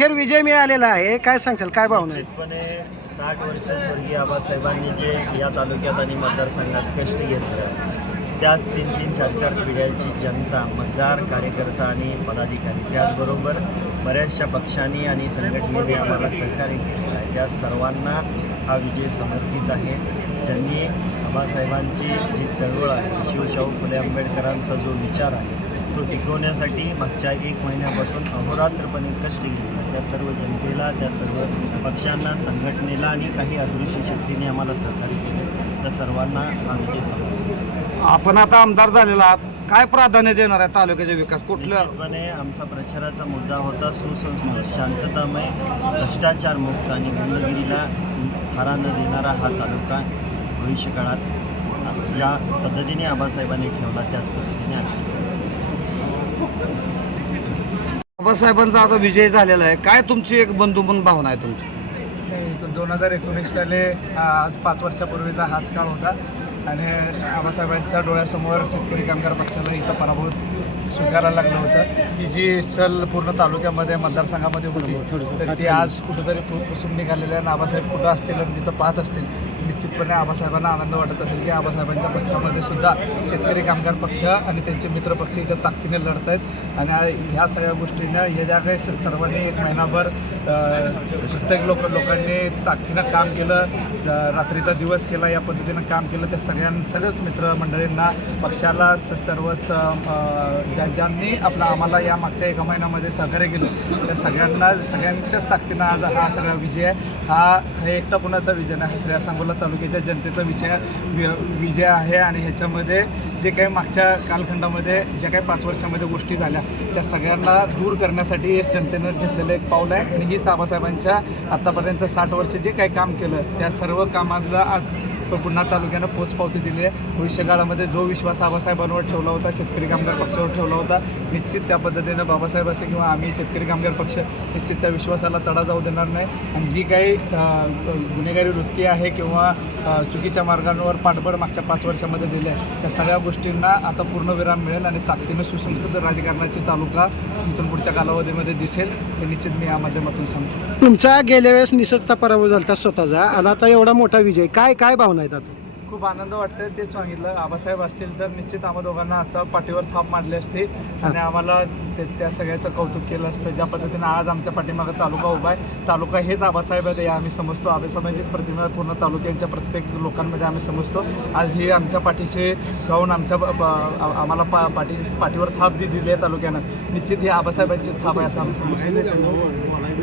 अखेर विजय मिळालेला आहे. काय सांगताल काय भावना आहेत? निश्चितपणे साठ वर्ष स्वर्गीय आबासाहेबांनी जे या तालुक्यात आणि मतदारसंघात कष्ट घेतलं त्याच तीन तीन चार चार पिढ्यांची जनता मतदार कार्यकर्ता आणि पदाधिकारी. त्याचबरोबर बऱ्याचशा पक्षांनी आणि संघटनेने आम्हाला सहकार्य केलेलं आहे. त्या सर्वांना हा विजय समर्पित आहे. ज्यांनी आबासाहेबांची जी चळवळ आहे शिवशाहू फुले आंबेडकरांचा जो विचार आहे तो टिकवण्यासाठी मागच्या एक महिन्यापासून अहोरात्रपणे कष्ट घेतले त्या सर्व जनतेला त्या सर्व पक्षांना संघटनेला आणि काही अदृश्य शक्तीने आम्हाला सहकार्य केले. त्या सर्वांना हा विजय आपण आता आमदार झालेला आहात. काय प्राधान्य देणार आहे तालुक्याचा विकास? कुठलं? निश्चितपणे आमचा प्रचाराचा मुद्दा होता सुसंस्कृत शांततामय भ्रष्टाचार मुक्त आणि गुंडगिरीला थारा न देणारा हा तालुका भविष्य काळात ज्या पद्धतीने आबासाहेबांनी ठेवला त्याच पद्धतीने आम्ही बाबासाहेबांचा आता विजय झालेला आहे. काय तुमची एक बंधू म्हणून भावना आहे तुमची? दोन हजार एकोणीस साली आज पाच वर्षापूर्वीचा हाच काळ होता. आणि आबासाहेबांच्या डोळ्यासमोर शेतकरी कामगार पक्षाला इथं पराभूत स्वीकारायला लागलं होतं. ती जी सल पूर्ण तालुक्यामध्ये मतदारसंघामध्ये होती तर ती आज कुठंतरी पुसून निघालेली आहे. आणि आबासाहेब कुठं असतील आणि तिथं पाहत असतील निश्चितपणे आबासाहेबांना आनंद वाटत असेल की आबासाहेबांच्या पक्षामध्ये सुद्धा शेतकरी कामगार पक्ष आणि त्यांचे मित्र पक्ष इथं ताकदीने लढत आहेत आणि ह्या सगळ्या गोष्टीनं हे ज्या काही स- सर्वांनी एक महिनाभर प्रत्येक लोक लोकांनी ताकदीनं काम केलं रात्रीचा दिवस केला या पद्धतीनं काम केलं त्या सगळ्यां सगळ्याच मित्रमंडळींना पक्षाला स सर्वच ज्या ज्यांनी आपला आम्हाला या मागच्या एका महिन्यामध्ये सहकार्य केलं त्या सगळ्यांना सगळ्यांच्याच ताकदीनं आज हा सगळा विजय आहे. हा हे एकटा कुणाचा विजय नाही हा सगळ्या सांगोला तालुक्याच्या जनतेचा विजय वि- विजय आहे आणि ह्याच्यामध्ये जे काही मागच्या कालखंडामध्ये ज्या काही पाच वर्षामध्ये गोष्टी झाल्या त्या सगळ्यांना दूर करण्यासाठी हे जनतेनं घेतलेलं एक पाऊल आहे आणि ही आबासाहेबांच्या आत्तापर्यंत साठ वर्ष जे काही काम केलं त्या सर्व कामाला आज पुन्हा तालुक्यानं पोचपावती दिली आहे. भविष्यकाळामध्ये जो विश्वास बाबासाहेबांवर ठेवला होता शेतकरी कामगार पक्षावर ठेवला होता निश्चित त्या पद्धतीनं बाबासाहेब असे किंवा आम्ही शेतकरी कामगार पक्ष निश्चित त्या विश्वासाला तडा जाऊ देणार नाही. आणि जी काही गुन्हेगारी वृत्ती आहे किंवा किंवा चुकीच्या मार्गांवर पाठबळ मागच्या पाच वर्षामध्ये दिले आहे त्या सगळ्या गोष्टींना आता पूर्ण विराम मिळेल आणि ताकदीनं सुसंस्कृत राजकारणाची तालुका इथून पुढच्या कालावधीमध्ये दिसेल हे निश्चित मी या माध्यमातून सांगतो. तुमचा गेल्या वेळेस निसटता पराभव झाला स्वतःचा आणि आता एवढा मोठा विजय काय काय भावना आहेत आता? खूप आनंद वाटतंय. तेच सांगितलं. आबासाहेब असतील तर निश्चित आम्हा दोघांना आता पाठीवर थाप मारली असती. आणि आम्हाला ते त्या सगळ्याचं कौतुक केलं असतं. ज्या पद्धतीनं आज आमच्या पाठीमागं तालुका उभा आहे तालुका हेच आबासाहेब आहेत हे आम्ही समजतो. आबासाहेबांचीच प्रतिमा पूर्ण तालुक्यांच्या प्रत्येक लोकांमध्ये आम्ही समजतो. आज ही आमच्या पाठीशी जाऊन आमच्या ब- ब- आ- आम्हाला पा पाठी पाठीवर थाप दि दिली आहे तालुक्यानं. निश्चित ही आबासाहेबांची थाप आहे असं आम्ही समजतो.